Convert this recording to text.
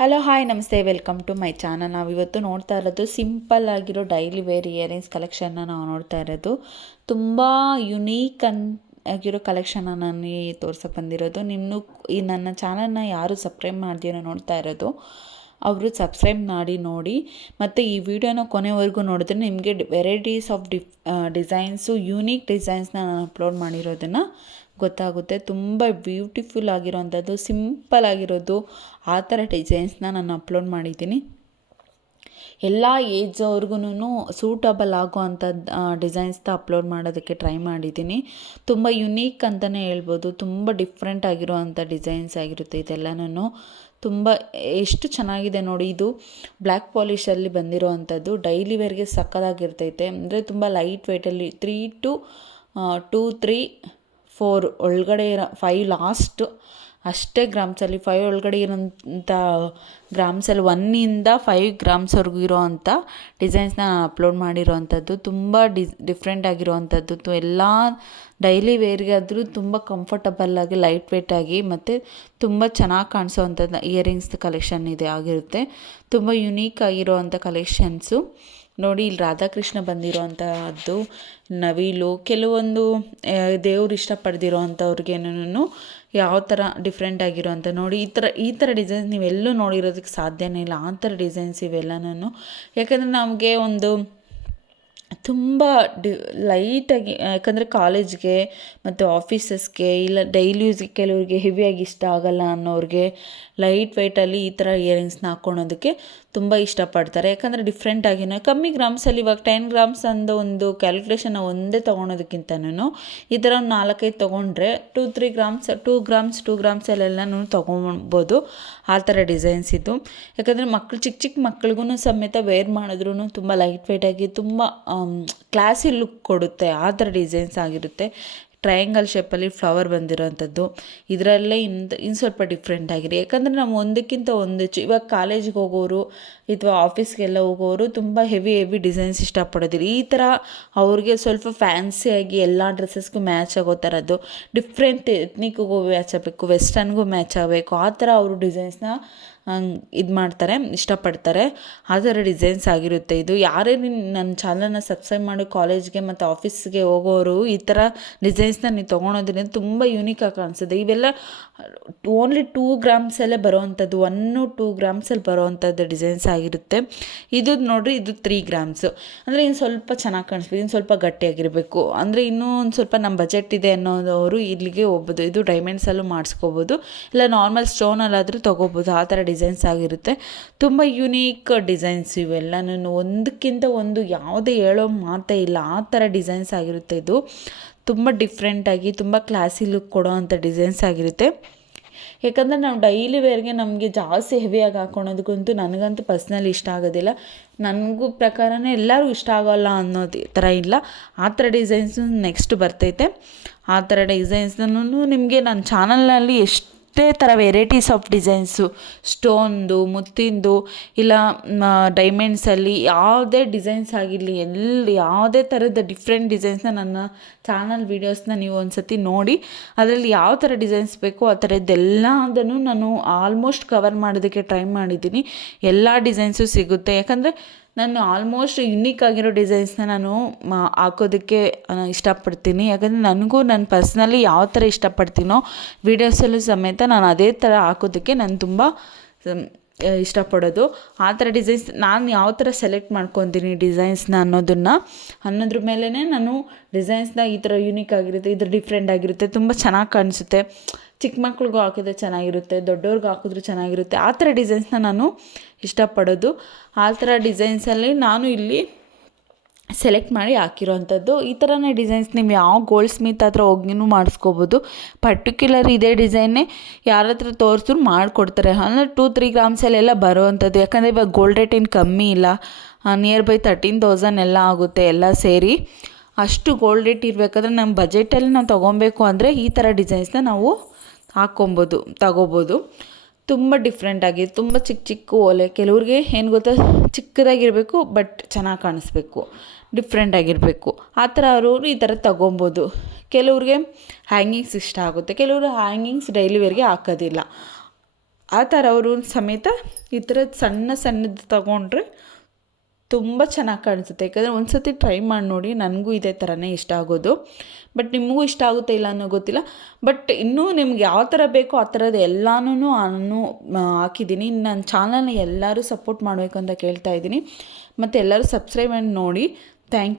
Hello hi ನಮಸ್ತೆ, welcome to my channel. ನಾವಿವತ್ತು ನೋಡ್ತಾ ಇರೋದು ಸಿಂಪಲ್ ಆಗಿರೋ ಡೈಲಿ ವೇರ್ ಇಯರಿಂಗ್ಸ್ ಕಲೆಕ್ಷನ್ನ ನಾವು ನೋಡ್ತಾ ಇರೋದು. ತುಂಬ ಯುನೀಕ್ ಆಗಿರೋ ಕಲೆಕ್ಷನ್ನ ನಾನು ತೋರ್ಸಕ್ಕೆ ಬಂದಿರೋದು. ನಿಮ್ಮನ್ನು ಈ ನನ್ನ ಚಾನಲ್ನ ಯಾರು ಸಬ್ಸ್ಕ್ರೈಬ್ ಮಾಡ್ದಿರೋ ನೋಡ್ತಾ ಇರೋದು ಅವರು ಸಬ್ಸ್ಕ್ರೈಬ್ ನೋಡಿ ಮತ್ತು ಈ ವಿಡಿಯೋನ ಕೊನೆವರೆಗೂ ನೋಡಿದ್ರೆ ನಿಮಗೆ ವೆರೈಟೀಸ್ ಆಫ್ ಡಿಸೈನ್ಸು, ಯೂನಿಕ್ ಡಿಸೈನ್ಸ್ನ ನಾನು ಅಪ್ಲೋಡ್ ಮಾಡಿರೋದನ್ನು ಗೊತ್ತಾಗುತ್ತೆ. ತುಂಬ ಬ್ಯೂಟಿಫುಲ್ ಆಗಿರೋವಂಥದ್ದು, ಸಿಂಪಲ್ ಆಗಿರೋದು, ಆ ಥರ ಡಿಸೈನ್ಸ್ನ ನಾನು ಅಪ್ಲೋಡ್ ಮಾಡಿದ್ದೀನಿ. ಎಲ್ಲ ಏಜ್ ಅವ್ರಿಗೂ ಸೂಟಬಲ್ ಆಗೋವಂಥದ್ದು ಡಿಸೈನ್ಸ್ನ ಅಪ್ಲೋಡ್ ಮಾಡೋದಕ್ಕೆ ಟ್ರೈ ಮಾಡಿದ್ದೀನಿ. ತುಂಬ ಯುನೀಕ್ ಅಂತಲೇ ಹೇಳ್ಬೋದು. ತುಂಬ ಡಿಫ್ರೆಂಟ್ ಆಗಿರೋವಂಥ ಡಿಸೈನ್ಸ್ ಆಗಿರುತ್ತೆ ಇದೆಲ್ಲನೂ. ತುಂಬ ಎಷ್ಟು ಚೆನ್ನಾಗಿದೆ ನೋಡಿ. ಇದು ಬ್ಲ್ಯಾಕ್ ಪಾಲಿಷಲ್ಲಿ ಬಂದಿರೋವಂಥದ್ದು. ಡೈಲಿ ವೇರ್ಗೆ ಸಕ್ಕದಾಗಿರ್ತೈತೆ. ಅಂದರೆ ತುಂಬ ಲೈಟ್ ವೆಯ್ಟಲ್ಲಿ 3 to 2, 3, 4 ಒಳಗಡೆ ಇರೋ 5 ಲಾಸ್ಟ್ ಅಷ್ಟೇ ಗ್ರಾಮ್ಸಲ್ಲಿ, 5 ಒಳಗಡೆ ಇರೋಂಥ ಗ್ರಾಮ್ಸಲ್ಲಿ 1 to 5 ಗ್ರಾಮ್ಸ್ವರೆಗೂ ಇರೋವಂಥ ಡಿಸೈನ್ಸ್ನ ಅಪ್ಲೋಡ್ ಮಾಡಿರೋವಂಥದ್ದು. ತುಂಬ ಡಿಫ್ರೆಂಟ್ ಆಗಿರೋವಂಥದ್ದು. ಎಲ್ಲ ಡೈಲಿ ವೇರ್ಗಾದರೂ ತುಂಬ ಕಂಫರ್ಟಬಲ್ಲಾಗಿ, ಲೈಟ್ ವೆಯ್ಟಾಗಿ ಮತ್ತು ತುಂಬ ಚೆನ್ನಾಗಿ ಕಾಣಿಸೋವಂಥದ್ದು ಇಯರಿಂಗ್ಸ್ ಕಲೆಕ್ಷನ್ ಇದೆ ಆಗಿರುತ್ತೆ. ತುಂಬ ಯುನೀಕ್ ಆಗಿರೋವಂಥ ಕಲೆಕ್ಷನ್ಸು ನೋಡಿ. ಇಲ್ಲಿ ರಾಧಾಕೃಷ್ಣ ಬಂದಿರೋವಂಥದ್ದು, ನವಿಲು, ಕೆಲವೊಂದು ದೇವ್ರು ಇಷ್ಟಪಡ್ದಿರೋ ಅಂಥವ್ರಿಗೇನೂ ಯಾವ ಥರ ಡಿಫ್ರೆಂಟ್ ಆಗಿರೋವಂಥ ನೋಡಿ. ಈ ಥರ ಡಿಸೈನ್ಸ್ ನೀವೆಲ್ಲೂ ನೋಡಿರೋದಕ್ಕೆ ಸಾಧ್ಯನೇ ಇಲ್ಲ. ಆ ಥರ ಡಿಸೈನ್ಸ್ ಇವೆಲ್ಲನೂ. ಯಾಕಂದರೆ ನಮಗೆ ಒಂದು ತುಂಬ ಲೈಟಾಗಿ, ಯಾಕಂದರೆ ಕಾಲೇಜ್ಗೆ ಮತ್ತು ಆಫೀಸಸ್ಗೆ ಇಲ್ಲ ಡೈಲಿ ಯೂಸ್ಗೆ ಕೆಲವ್ರಿಗೆ ಹೆವಿಯಾಗಿ ಇಷ್ಟ ಆಗೋಲ್ಲ ಅನ್ನೋರಿಗೆ ಲೈಟ್ ವೆಯ್ಟಲ್ಲಿ ಈ ಥರ ಇಯರಿಂಗ್ಸ್ನ ಹಾಕ್ಕೊಳೋದಕ್ಕೆ ತುಂಬ ಇಷ್ಟಪಡ್ತಾರೆ. ಯಾಕಂದರೆ ಡಿಫ್ರೆಂಟಾಗಿನೇ ಕಮ್ಮಿ ಗ್ರಾಮ್ಸಲ್ಲಿ, ಇವಾಗ 10 ಗ್ರಾಮ್ಸ್ ಅಂದು ಒಂದು ಕ್ಯಾಲ್ಕುಲೇಷನ್ ಒಂದೇ ತೊಗೊಳೋದಕ್ಕಿಂತನೂ ಈ ಥರ ಒಂದು 4-5 ತೊಗೊಂಡ್ರೆ 2-3 ಗ್ರಾಮ್ಸ್, 2 ಗ್ರಾಮ್ಸಲ್ಲೆಲ್ಲನೂ ತೊಗೊಬೋದು. ಆ ಥರ ಡಿಸೈನ್ಸ್ ಇದು. ಯಾಕಂದರೆ ಚಿಕ್ಕ ಮಕ್ಳಿಗೂ ಸಮೇತ ವೇರ್ ಮಾಡಿದ್ರೂ ತುಂಬ ಲೈಟ್ ವೆಯ್ಟಾಗಿ ತುಂಬ ಕ್ಲಾಸಿ ಲುಕ್ ಕೊಡುತ್ತೆ. ಆ ಥರ ಡಿಸೈನ್ಸ್ ಆಗಿರುತ್ತೆ. ಟ್ರಯಾಂಗಲ್ ಶೇಪಲ್ಲಿ ಫ್ಲವರ್ ಬಂದಿರೋವಂಥದ್ದು. ಇದರಲ್ಲೇ ಇನ್ನು ಸ್ವಲ್ಪ ಡಿಫ್ರೆಂಟ್ ಆಗಿದೆ. ಯಾಕಂದರೆ ನಾವು ಒಂದಕ್ಕಿಂತ ಒಂದು ಇವಾಗ ಕಾಲೇಜಿಗೆ ಹೋಗೋರು ಅಥವಾ ಆಫೀಸ್ಗೆಲ್ಲ ಹೋಗೋರು ತುಂಬ ಹೆವಿ ಡಿಸೈನ್ಸ್ ಇಷ್ಟಪಡೋದಿಲ್ಲ. ಈ ಥರ ಅವ್ರಿಗೆ ಸ್ವಲ್ಪ ಫ್ಯಾನ್ಸಿಯಾಗಿ ಎಲ್ಲ ಡ್ರೆಸ್ಸಸ್ಗೂ ಮ್ಯಾಚ್ ಆಗೋ ಥರದ್ದು, ಡಿಫ್ರೆಂಟ್ ಎತ್ನಿಕ್ಗೂ ಮ್ಯಾಚ್ ಆಗಬೇಕು, ವೆಸ್ಟರ್ನ್ಗೂ ಮ್ಯಾಚ್ ಆಗಬೇಕು, ಆ ಥರ ಅವರು ಡಿಸೈನ್ಸ್ನ ಇದು ಮಾಡ್ತಾರೆ, ಇಷ್ಟಪಡ್ತಾರೆ. ಆ ಥರ ಡಿಸೈನ್ಸ್ ಆಗಿರುತ್ತೆ ಇದು. ಯಾರೇ ನನ್ನ ಚಾನಲ್ನ ಸಬ್ಸ್ಕ್ರೈಬ್ ಮಾಡಿ ಕಾಲೇಜ್ಗೆ ಮತ್ತು ಆಫೀಸ್ಗೆ ಹೋಗೋರು ಈ ಥರ ಡಿಸೈನ್ಸ್ನ ನೀವು ತೊಗೊಳೋದ್ರಿಂದ ತುಂಬ ಯೂನಿಕಾಗಿ ಕಾಣಿಸುತ್ತೆ. ಇವೆಲ್ಲ ಓನ್ಲಿ 2 ಗ್ರಾಮ್ಸಲ್ಲೇ ಬರೋವಂಥದ್ದು, 1-2 ಗ್ರಾಮ್ಸಲ್ಲಿ ಬರೋವಂಥದ್ದು ಡಿಸೈನ್ಸ್ ಆಗಿರುತ್ತೆ. ಇದು ನೋಡಿರಿ, ಇದು 3 ಗ್ರಾಮ್ಸು. ಅಂದರೆ ಇನ್ನು ಸ್ವಲ್ಪ ಚೆನ್ನಾಗಿ ಕಾಣಿಸ್ಬೇಕು, ಇನ್ನು ಸ್ವಲ್ಪ ಗಟ್ಟಿಯಾಗಿರಬೇಕು, ಅಂದರೆ ಇನ್ನೂ ಒಂದು ಸ್ವಲ್ಪ ನಮ್ಮ ಬಜೆಟ್ ಇದೆ ಅನ್ನೋದವರು ಇಲ್ಲಿಗೆ ಹೋಗ್ಬೋದು. ಇದು ಡೈಮಂಡ್ಸಲ್ಲೂ ಮಾಡಿಸ್ಕೋಬೋದು, ಇಲ್ಲ ನಾರ್ಮಲ್ ಸ್ಟೋನಲ್ಲಾದರೂ ತೊಗೋಬೋದು. ಆ ಥರ ಡಿಸೈನ್ಸ್ ಆಗಿರುತ್ತೆ. ತುಂಬ ಯುನೀಕ್ ಡಿಸೈನ್ಸ್ ಇವೆಲ್ಲನೂ, ಒಂದಕ್ಕಿಂತ ಒಂದು ಯಾವುದೇ ಹೇಳೋ ಮಾತೇ ಇಲ್ಲ. ಆ ಥರ ಡಿಸೈನ್ಸ್ ಆಗಿರುತ್ತೆ. ಇದು ತುಂಬ ಡಿಫ್ರೆಂಟಾಗಿ, ತುಂಬ ಕ್ಲಾಸಿ ಲುಕ್ ಕೊಡೋ ಅಂಥ ಡಿಸೈನ್ಸ್ ಆಗಿರುತ್ತೆ. ಯಾಕಂದರೆ ನಾವು ಡೈಲಿ ವೇರ್ಗೆ ನಮಗೆ ಜಾಸ್ತಿ ಹೆವಿಯಾಗಿ ಹಾಕ್ಕೊಳೋದಕ್ಕಂತೂ ನನಗಂತೂ ಪರ್ಸ್ನಲಿ ಇಷ್ಟ ಆಗೋದಿಲ್ಲ. ನನಗೂ ಪ್ರಕಾರನೇ ಎಲ್ಲರೂ ಇಷ್ಟ ಆಗೋಲ್ಲ ಅನ್ನೋದು ಥರ ಇಲ್ಲ. ಆ ಥರ ಡಿಸೈನ್ಸು ನೆಕ್ಸ್ಟ್ ಬರ್ತೈತೆ. ಆ ಥರ ಡಿಸೈನ್ಸ್ನೂ ನಿಮಗೆ ನನ್ನ ಚಾನಲ್ನಲ್ಲಿ ಎಷ್ಟೇ ಥರ ವೆರೈಟೀಸ್ ಆಫ್ ಡಿಸೈನ್ಸು, ಸ್ಟೋನ್ದು, ಮುತ್ತಿಂದು, ಇಲ್ಲ ಡೈಮಂಡ್ಸಲ್ಲಿ ಯಾವುದೇ ಡಿಸೈನ್ಸ್ ಆಗಿರಲಿ, ಯಾವುದೇ ಥರದ ಡಿಫ್ರೆಂಟ್ ಡಿಸೈನ್ಸ್ನ ನನ್ನ ಚಾನಲ್ ವೀಡಿಯೋಸ್ನ ನೀವು ಒಂದು ಸತಿ ನೋಡಿ, ಅದರಲ್ಲಿ ಯಾವ ಥರ ಡಿಸೈನ್ಸ್ ಬೇಕೋ ಆ ಥರದ್ದೆಲ್ಲದನ್ನು ನಾನು ಆಲ್ಮೋಸ್ಟ್ ಕವರ್ ಮಾಡೋದಕ್ಕೆ ಟ್ರೈ ಮಾಡಿದ್ದೀನಿ. ಎಲ್ಲ ಡಿಸೈನ್ಸು ಸಿಗುತ್ತೆ. ಯಾಕಂದರೆ ನಾನು ಆಲ್ಮೋಸ್ಟ್ ಯುನೀಕ್ ಆಗಿರೋ ಡಿಸೈನ್ಸ್ನ ನಾನು ಹಾಕೋದಕ್ಕೆ ಇಷ್ಟಪಡ್ತೀನಿ. ಯಾಕಂದರೆ ನನಗೂ ನಾನು ಪರ್ಸ್ನಲಿ ಯಾವ ಥರ ಇಷ್ಟಪಡ್ತೀನೋ ವೀಡಿಯೋಸಲ್ಲೂ ಸಮೇತ ನಾನು ಅದೇ ಥರ ಹಾಕೋದಕ್ಕೆ ನಾನು ತುಂಬ ಇಷ್ಟಪಡೋದು. ಆ ಥರ ಡಿಸೈನ್ಸ್ ನಾನು ಯಾವ ಥರ ಸೆಲೆಕ್ಟ್ ಮಾಡ್ಕೊತೀನಿ ಡಿಸೈನ್ಸ್ನ ಅನ್ನೋದ್ರ ಮೇಲೇ ನಾನು ಡಿಸೈನ್ಸ್ನ ಈ ಥರ ಯುನೀಕ್ ಆಗಿರುತ್ತೆ, ಇದ್ರ ಡಿಫ್ರೆಂಟ್ ಆಗಿರುತ್ತೆ, ತುಂಬ ಚೆನ್ನಾಗಿ ಕಾಣಿಸುತ್ತೆ, ಚಿಕ್ಕ ಮಕ್ಳಿಗೂ ಹಾಕಿದ್ರೆ ಚೆನ್ನಾಗಿರುತ್ತೆ, ದೊಡ್ಡವ್ರಿಗೆ ಹಾಕಿದ್ರೂ ಚೆನ್ನಾಗಿರುತ್ತೆ, ಆ ಥರ ಡಿಸೈನ್ಸ್ನ ನಾನು ಇಷ್ಟಪಡೋದು. ಆ ಥರ ಡಿಸೈನ್ಸಲ್ಲಿ ನಾನು ಇಲ್ಲಿ ಸೆಲೆಕ್ಟ್ ಮಾಡಿ ಹಾಕಿರೋವಂಥದ್ದು. ಈ ಥರನೇ ಡಿಸೈನ್ಸ್ ನೀವು ಯಾವ ಗೋಲ್ಡ್ ಸ್ಮಿತ್ ಹತ್ರ ಹೋಗಿನೂ ಮಾಡಿಸ್ಕೋಬೋದು. ಪರ್ಟಿಕ್ಯುಲರ್ ಇದೇ ಡಿಸೈನ್ನೇ ಯಾರ ಹತ್ರ ತೋರಿಸಿದ್ರು ಮಾಡಿಕೊಡ್ತಾರೆ. ಅಂದರೆ 2-3 ಗ್ರಾಮ್ಸಲ್ಲೆಲ್ಲ ಬರೋವಂಥದ್ದು. ಯಾಕಂದರೆ ಇವಾಗ ಗೋಲ್ಡ್ ರೇಟ್ ಏನು ಕಮ್ಮಿ ಇಲ್ಲ, ನಿಯರ್ ಬೈ 13,000 ಎಲ್ಲ ಆಗುತ್ತೆ ಎಲ್ಲ ಸೇರಿ. ಅಷ್ಟು ಗೋಲ್ಡ್ ರೇಟ್ ಇರಬೇಕಾದ್ರೆ ನಮ್ಮ ಬಜೆಟಲ್ಲಿ ನಾವು ತೊಗೊಬೇಕು ಅಂದರೆ ಈ ಥರ ಡಿಸೈನ್ಸ್ನ ನಾವು ತಗೋಬೋದು. ತುಂಬ ಡಿಫ್ರೆಂಟಾಗಿ, ತುಂಬ ಚಿಕ್ಕ ಓಲೆ. ಕೆಲವ್ರಿಗೆ ಏನು ಗೊತ್ತಾ, ಚಿಕ್ಕದಾಗಿರಬೇಕು ಬಟ್ ಚೆನ್ನಾಗಿ ಕಾಣಿಸ್ಬೇಕು, ಡಿಫ್ರೆಂಟಾಗಿರಬೇಕು. ಆ ಥರ ಅವರು ಈ ಥರ ತೊಗೊಬೋದು. ಕೆಲವ್ರಿಗೆ ಹ್ಯಾಂಗಿಂಗ್ಸ್ ಇಷ್ಟ ಆಗುತ್ತೆ, ಕೆಲವರು ಹ್ಯಾಂಗಿಂಗ್ಸ್ ಡೈಲಿ ವೇರ್ಗೆ ಹಾಕೋದಿಲ್ಲ. ಆ ಥರವರು ಸಮೇತ ಈ ಥರದ್ದು ಸಣ್ಣದು ತಗೊಂಡ್ರೆ ತುಂಬ ಚೆನ್ನಾಗಿ ಕಾಣಿಸುತ್ತೆ. ಯಾಕಂದರೆ ಒಂದು ಸತಿ ಟ್ರೈ ಮಾಡಿ ನೋಡಿ, ನನಗೂ ಇದೇ ಥರನೇ ಇಷ್ಟ ಆಗೋದು. ಬಟ್ ನಿಮಗೂ ಇಷ್ಟ ಆಗುತ್ತೆ ಇಲ್ಲ ಅನ್ನೋ ಗೊತ್ತಿಲ್ಲ. ಬಟ್ ಇನ್ನೂ ನಿಮ್ಗೆ ಯಾವ ಥರ ಬೇಕೋ ಆ ಥರದ್ದು ಎಲ್ಲನೂ ನಾನು ಹಾಕಿದ್ದೀನಿ. ನನ್ನ ಚಾನಲ್ನ ಎಲ್ಲರೂ ಸಪೋರ್ಟ್ ಮಾಡಬೇಕು ಅಂತ ಕೇಳ್ತಾ ಇದ್ದೀನಿ. ಮತ್ತು ಎಲ್ಲರೂ ಸಬ್ಸ್ಕ್ರೈಬ್ ಮಾಡಿ ನೋಡಿ. ಥ್ಯಾಂಕ್